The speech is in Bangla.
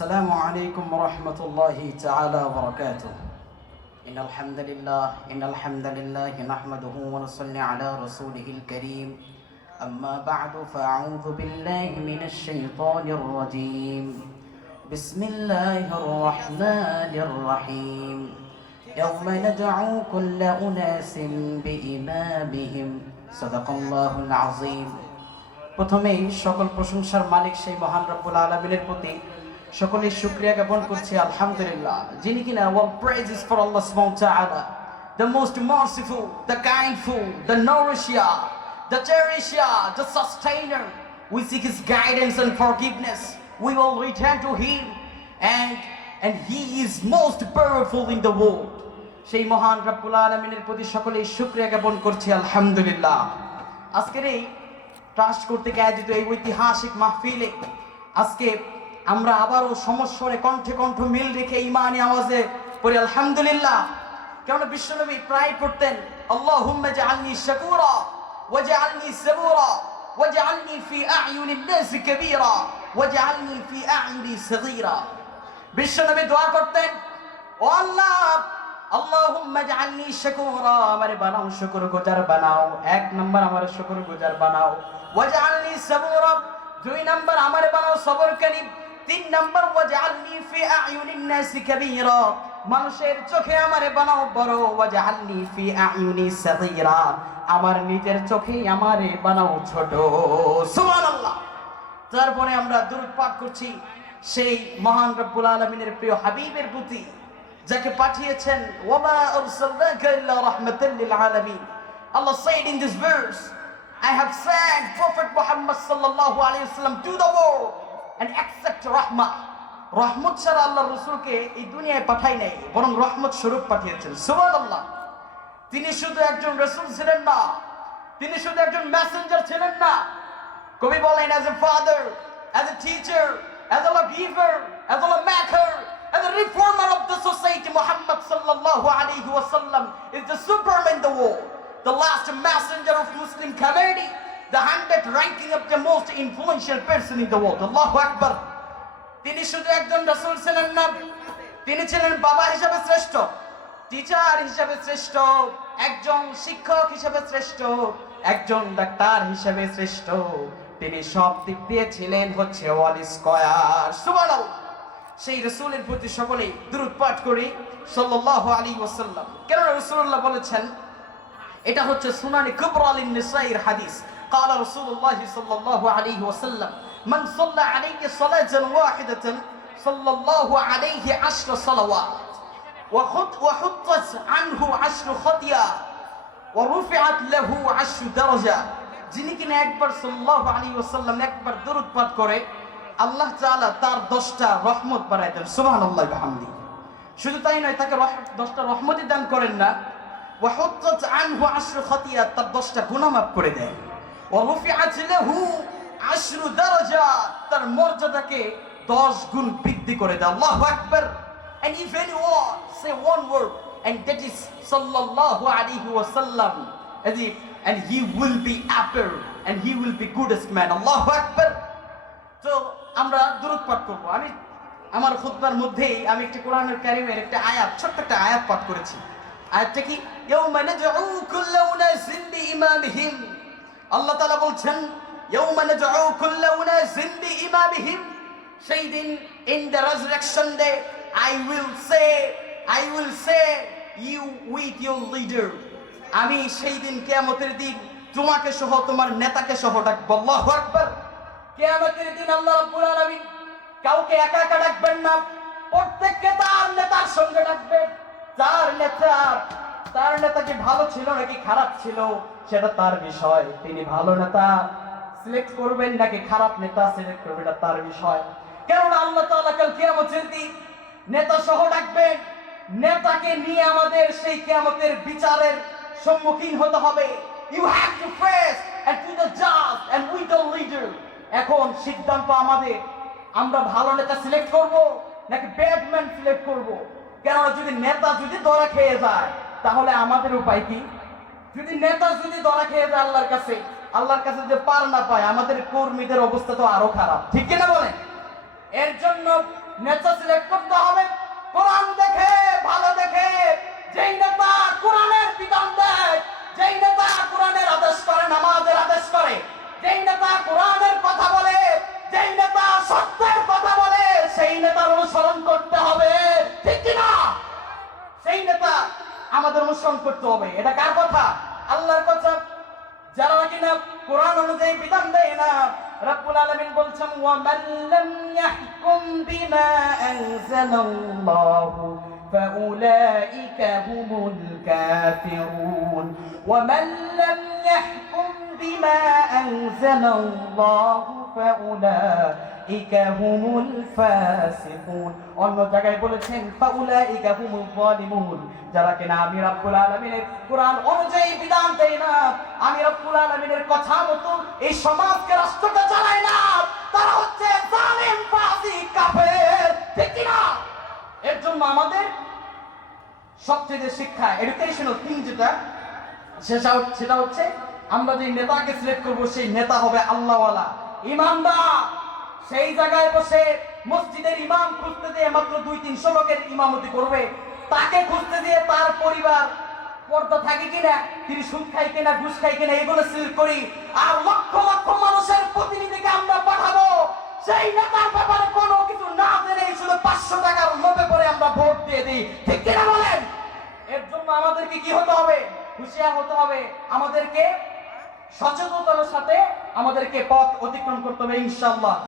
السلام عليكم ورحمة الله تعالى وبركاته. إن الحمد لله نحمده ونصلي على رسوله الكريم. أما بعد فأعوذ بالله من الشيطان الرجيم. بسم الله الرحمن الرحيم. يوم ندعو كل أناس بإمامهم. صدق الله العظيم. প্রথমেই সকল প্রশংসার মালিক সেই মহান রব্বুল আলামিনের প্রতি সকলের শুকরিয়া জ্ঞাপন করছি আলহামদুলিল্লাহ, যিনি কিনা all praises for Allah subhanahu wa ta'ala, the most merciful, the kindful, the nourisher, the cherisher, the sustainer. We seek his guidance and forgiveness. We will return to him and he is most powerful in the world. সেই মহান রব্বুল আলামিনের প্রতি সকলের শুকরিয়া জ্ঞাপন করছি আলহামদুলিল্লাহ। আজকের এই ট্রাস্ট কর্তৃক আয়োজিত এই ঐতিহাসিক মাহফিলে আজকে আমরা আবারও সমস্বরে কণ্ঠে কণ্ঠ মিল রেখে ইমানি আওয়াজে পড়ি আলহামদুলিল্লাহ। কেননা বিশ্বনবী প্রায় পড়তেন আল্লাহুম্মা জাআলনি শাকুরা ওয়াজআলনি সাবুরা ওয়াজআলনি ফি আ'য়ুনিন নাস কাবীরা ওয়াজআলনি ফি আ'য়ুনি সগীরা। বিশ্বনবী দোয়া করতেন, ও আল্লাহ, আল্লাহুম্মা জাআলনি শাকুরা, আমারে বানাও শুকরগুজার বানাও। এক নাম্বার আমারে শুকরগুজার বানাও। ওয়াজআলনি সাবুরা, দুই নাম্বার আমারে বানাও সবরকারী। তিন নাম্বার ওয়াজআলনি ফি আ'য়ুনিন নাস কাবীরা, মানুষের চোখে আমারে বানাও বড়। ওয়াজআলনি ফি আ'য়ুনি সগীরা, আমার নিজের চোখে আমারে বানাও ছোট। সুবহানাল্লাহ। তারপরে আমরা দুরূদ পাঠ করছি সেই মহান রব্বুল আলামিনের প্রিয় হাবিবের প্রতি, যাকে পাঠিয়েছেন ওয়ামা আরসালনাকা ইল্লা রাহমাতাল লিল আলামিন। Allah said in this verse, I have sent Prophet Muhammad sallallahu alayhi wasallam to the world and accept rahmah. রহমত ছাড়া আল্লাহ রাসূলকে এই দুনিয়ায় পাঠাই নাই, বরং রহমত স্বরূপ পাঠিয়েছেন। সুবহানাল্লাহ। তিনি শুধু একজন রাসূল ছিলেন না, তিনি শুধু একজন মেসেঞ্জার ছিলেন না। কবি বলেন, as a father, as a teacher, as a lawgiver, as a lawmaker, as a reformer of the society, Muhammad sallallahu alayhi wasallam is the superman in the world, the last messenger of Muslim community, the 100th ranking of the most influential person in the world. Allahu Akbar. তিনি শুধু একজন রাসূল ছিলেন না, তিনি ছিলেন বাবা হিসেবে শ্রেষ্ঠ, টিচার হিসেবে শ্রেষ্ঠ, একজন শিক্ষক হিসেবে শ্রেষ্ঠ, একজন ডাক্তার হিসেবে শ্রেষ্ঠ। তিনি সব দিক দিয়ে ছিলেন হচ্ছে অল স্কয়ার। সুবহানাল্লাহ। সেই রাসূলের প্রতি সকলেই দুরূদ পাঠ করি সাল্লাল্লাহু আলাইহি ওয়াসাল্লাম। কেন রাসূলুল্লাহ বলেছেন, এটা হচ্ছে সুনানে কুবরা লিন নিসাইর হাদিস। قال رسول الله صلى الله عليه وسلم من صلى عليه صلاة واحدة صلى الله عليه 10 صلوات وحطت عنه 10 خطايا ورفعت له 10 درجات। যিনি কিনা একবার সাল্লাল্লাহু আলাইহি ওয়াসাল্লাম একবার দরুদ পাঠ করে, আল্লাহ তাআলা তার 10টা রহমত বাড়ায় দেন। সুবহানাল্লাহি ওয়া বিহামদিহি। শুধু তাই নয়, তাকে 10টা রহমতই দান করেন না, وحطت عنه 10 خطايا, তার 10টা গুনাহ মাফ করে দেন। ورفعت له 10 درجات, তার মর্যাদাকে 10 গুণ বৃদ্ধি করে দেয়। আল্লাহু আকবার। And if anyone say one word and that is sallallahu alayhi wa sallam, and he will be upper and he will be goodest man. Allahu akbar. তো আমরা দুরূদ পাঠ করব। আমি আমার খুতবার মধ্যেই আমি একটা কোরআনের কারীমের একটা আয়াত, ছোট্ট একটা আয়াত পাঠ করেছি। আয়াতটা কি? ইয়াউমা নাদউ কুল্লা উনাসিন বিইমামিহিম। আল্লাহ তাআলা বলছেন, ইয়াউমা নাদউ কুল্লা উনাসিন বিইমামিহিম, সেই দিন, in the resurrection day, I will say you with your leader. আমি সেই দিন কিয়ামতের দিন তোমাকে সহ তোমার নেতাকে সহ ডাকবো। আল্লাহু আকবার। কিয়ামতের দিন আল্লাহ রাব্বুল আলামিন কাউকে একা একা ডাকবেন না, প্রত্যেককে তার নেতার সঙ্গে ডাকবেন। তার নেতা কি ভালো ছিল নাকি খারাপ ছিল সেটা তার বিষয়। তিনি ভালো নেতা সিলেক্ট করবেন নাকি খারাপ নেতা সিলেক্ট করবেন এটা তার বিষয়। কেননা আল্লাহ তাআলা কাল কিয়ামতের দিন নেতা সহ ডাকবেন। নেতাকে নিয়ে আমাদের সেই কিয়ামতের বিচারের সম্মুখীন হতে হবে। You have to face and to the judge and with the leader. এখন সিদ্ধান্ত আমাদের, আমরা ভালো নেতা সিলেক্ট করব নাকি ব্যাড ম্যান সিলেক্ট করব। কেননা যদি নেতা যদি ধরা খেয়ে যায় তাহলে আমাদের উপায় কি? যদি নেতা যদি ধরা খেয়ে যায় আল্লাহর কাছে যদি পার না পায়, আমাদের কর্মীদের অবস্থা তো আরো খারাপ, ঠিক কিনা বলেন? এর জন্য নেতা সিলেক্ট করতে হবে কোরআন দেখে, ভালো দেখে। যেই নেতা কোরআনের বিধান দেয়, যেই নেতা কোরআনের আদেশ করে, নামাজের আদেশ করে, যেই নেতা কোরআনের কথা বলে, যেই নেতা সত্যের কথা বলে, সেই নেতার অনুসরণ করতে হবে, ঠিক কিনা? সেই নেতা আমাদের অনুসরণ করতে হবে। এটা কার কথা? আল্লাহর কথা। যারা কিনা কোরআন অনুযায়ী বিধান দেয় না, রব্বুল আলামিন বলছেন ওয়া মান লাম ইয়াহকুম বিমা আনজালাল্লাহু ফাউলাইকা হুমুল কাফিরুন ওয়া মান লাম ইয়াহকুম বিমা আনজালাল্লাহু ফাউলাইকা হুমুল ফাসিকুন। অন্য জায়গায় বলেছেন ফাউলাইকা হুমুল যালিমুন। যারা কিনা আমি রব্বুল আলামিনের কোরআন অনুযায়ী বিধান দেয় না, আমি রব্বুল আলামিনের কথা মতো এই সমাজকে, রাষ্ট্রকে চালায় না, তারা হচ্ছে জালিম, ফাসিক, কাফের, ঠিক কি না? এর জন্য আমাদের সবচেয়ে শিক্ষা, এডুকেশনাল থিং যেটা, সেটা হচ্ছে আমরা যে নেতাকে সিলেক্ট করবো, সেই নেতা হবে আল্লাহওয়ালা, ইমানদার। সেই জায়গায় বসে মসজিদের ইমাম খুঁজতে দিয়ে মাত্র 200-300 লোকের ইমামতি করবে, তাকে খুঁজতে দিয়ে তার পরিবার পর্দা থাকে কিনা, তিনি সুদ খায় কিনা, ঘুষ খায় কিনা, এগুলো সিলেক্ট করি। আর লক্ষ লক্ষ মানুষের প্রতিনিধিকে আমরা পাঠাবো, সেই নেতার ব্যাপারে কোনো কিছু না জেনে শুধু 500 টাকার লোভে পড়ে আমরা ভোট দিয়ে দিই, ঠিক কিনা বলেন? এর জন্য আমাদেরকে কি হতে হবে? হুঁশিয়ার হতে হবে। আমাদেরকে সচেতনতার সাথে আমাদেরকে পথ অতিক্রম করতে হবে ইনশাআল্লাহ।